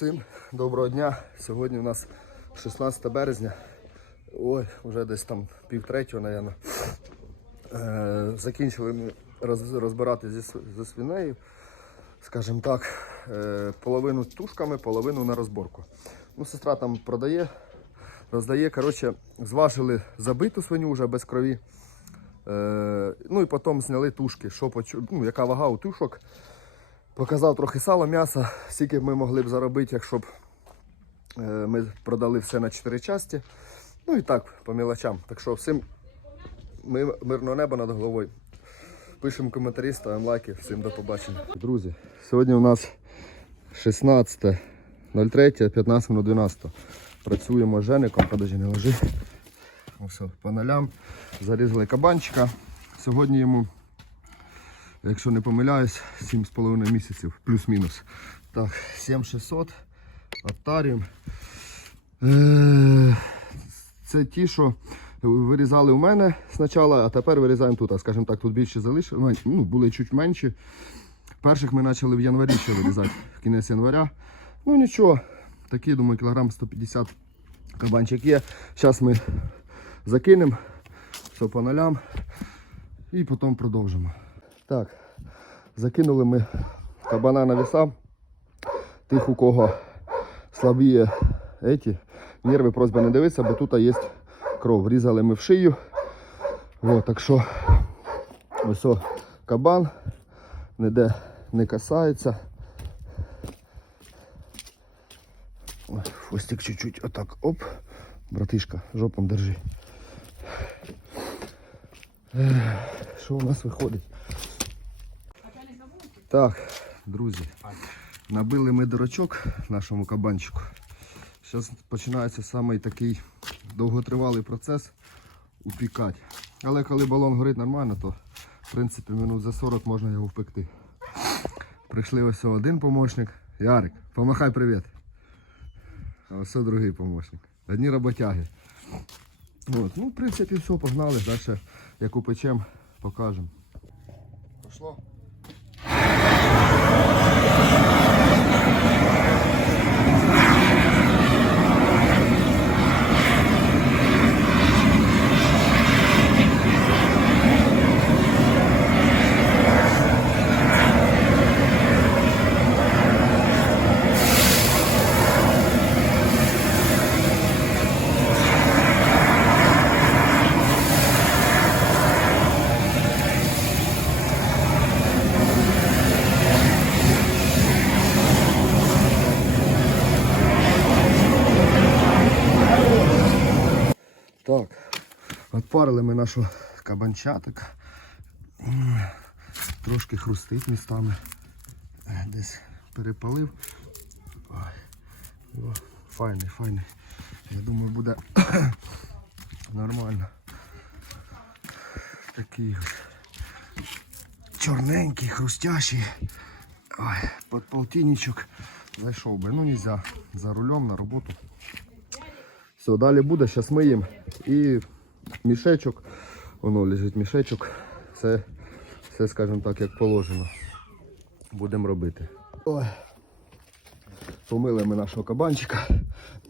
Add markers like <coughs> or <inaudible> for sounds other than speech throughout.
Всім доброго дня. Сьогодні у нас 16 березня. Ой, вже десь там пів третього, мабуть. Е, закінчили ми роз, розбирати зі, зі свинею, скажімо так, е, половину тушками, половину на розборку. Ну, сестра там продає, роздає. Коротше, зважили забиту свиню вже без крові. Е, ну і потім зняли тушки, що ну, яка вага у тушок. Показав трохи сала, м'яса, скільки ми могли б заробити, якщо б е, ми продали все на 4 часті. Ну і так, по мілочам. Так що всім ми, мирного неба над головою. Пишемо коментарі, ставимо лайки. Всім до побачення. Друзі, сьогодні у нас 16.03, 15 минут 12. Працюємо з Жеником, подожди, не лежи. Ось, по нолям. Зарізали кабанчика. Сьогодні йому якщо не помиляюсь, 7,5 місяців, плюс-мінус. Так, 7600, Оттаріум. Е, Це ті, що вирізали у мене спочатку, а тепер вирізаємо тут. Скажімо так, тут більше залишили, ну, були чуть менші. Перших ми почали в январі ще вирізати, в кінець января. Ну нічого, такі, думаю, кілограм 150 кабанчик є. Зараз ми закинемо все по нолям і потім продовжимо. Так, закинули ми кабана на веса. Тих, у кого слабіє еті, нерви, просьба не дивитися, бо тут є кров. Різали ми в шию. О, так що ось кабан ніде не касається. Хвостик чуть-чуть отак. Оп. Братишка, жопом держи. Що у нас виходить? Так, друзі, набили ми дурачок нашому кабанчику. Зараз починається самий такий довготривалий процес упікати. Але коли балон горить нормально, то в принципі минут за 40 можна його впекти. Прийшли ось один помощник. Ярик, помахай привіт. А ось другий помощник. Одні роботяги. От. Ну, в принципі, все, погнали. Далі як упечемо, покажемо. Пошло. Отпарили ми нашу кабанчаток. Трошки хрустить містами. Е, Десь перепалив. Ой, файний, файний. Я думаю, буде <coughs> нормально. Такий чорненький, хрустящий. Ой, під полтинничок зайшов би. Ну нельзя. За рулем на роботу. Все, далі буде, зараз миємо. І мішечок, воно лежить мішечок. Це, все, скажімо так, як положено. Будемо робити. Ой. Помили ми нашого кабанчика.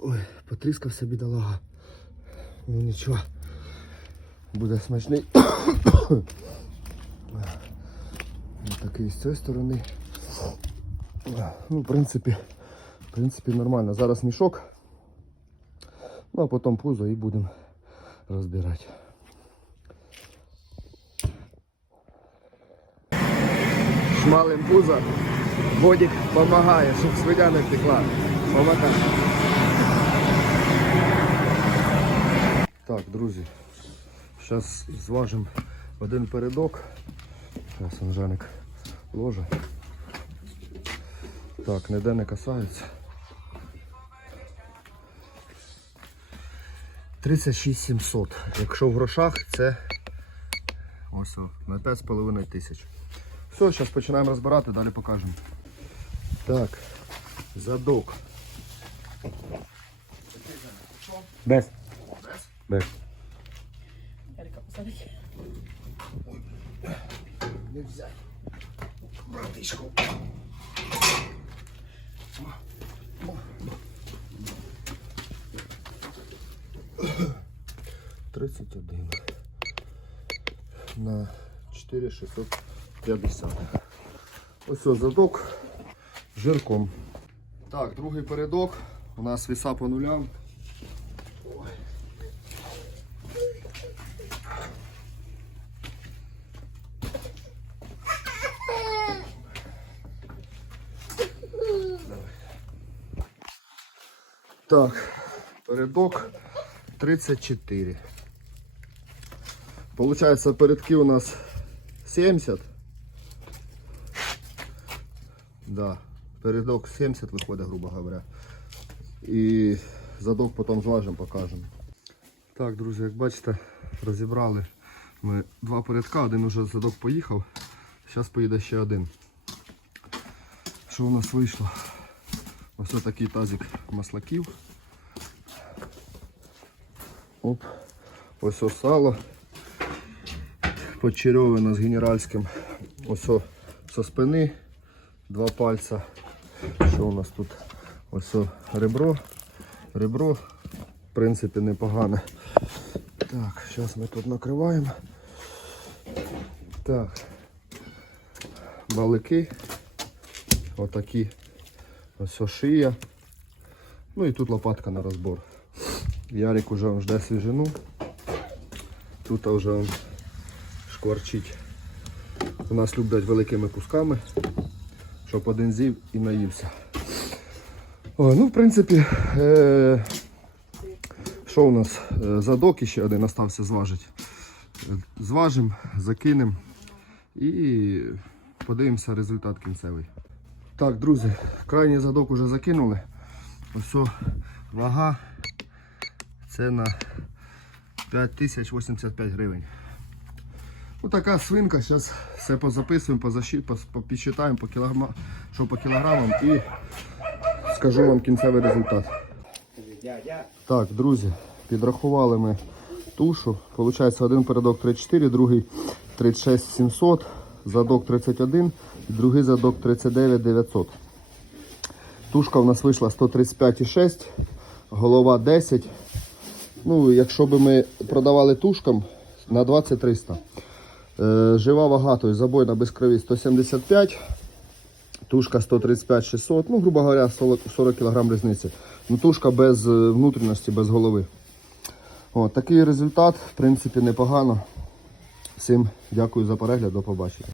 Ой, потріскався бідолага. Ну нічого. Буде смачний. Такий з цієї сторони. Ну, в принципі, в принципі, нормально. Зараз мішок. Ну а потім пузо і будемо розбирати. Шмалим пузо. Водик допомагає, щоб свиня не втекла. Помагай. Так, друзі. Зараз зважимо один передок. Зараз Анжаник ложе. Так, ніде не касається. 36 700. Якщо в грошах, це ось на 5,5 тисяч. Все, зараз починаємо розбирати, далі покажемо. Так, задок. Без. Без. Посадить. Не взяти. Братишку. 31 на 4650. Ось ось задок жирком. Так, другий передок. У нас віса по нулям. Так, передок 34. Получается, передки у нас 70. Да, передок 70 виходить, грубо говоря. І задок потім зважимо, покажемо. Так, друзі, як бачите, розібрали ми два передка, один уже задок поїхав. Зараз поїде ще один. Що у нас вийшло? Ось такий тазик маслаків. Оп. Ось ось сало. Почерьовина з генеральським. Ось со спини. Два пальця. Що у нас тут? Ось ребро. Ребро, в принципі, непогане. Так, зараз ми тут накриваємо. Так. Балики. Отакі. Ось шия. Ну і тут лопатка на розбор. Ярик уже жде свіжину. Тут вже шкварчить. У нас люблять великими кусками, щоб один з'їв і наївся. О, ну, в принципі, е- що у нас? Е, Задок ще один остався зважить. Зважимо, закинемо і подивимося результат кінцевий. Так, друзі, крайній задок уже закинули. Ось вага. Це на 5085 гривень. Ось така свинка. Зараз все позаписуємо, пос- попідсчитаємо по кілограма, що по кілограмам і скажу вам кінцевий результат. Так, друзі, підрахували ми тушу. Получається один передок 34, другий 36 700, задок 31 і другий задок 39 900. Тушка у нас вийшла 135,6, голова 10. Ну, якщо б ми продавали тушкам на 20 300. Е, жива вага, тобто забойна без крові 175, тушка 135 600, ну, грубо говоря, 40, 40 кг різниці. Ну, тушка без е, внутрішності, без голови. От, такий результат, в принципі, непогано. Всім дякую за перегляд, до побачення.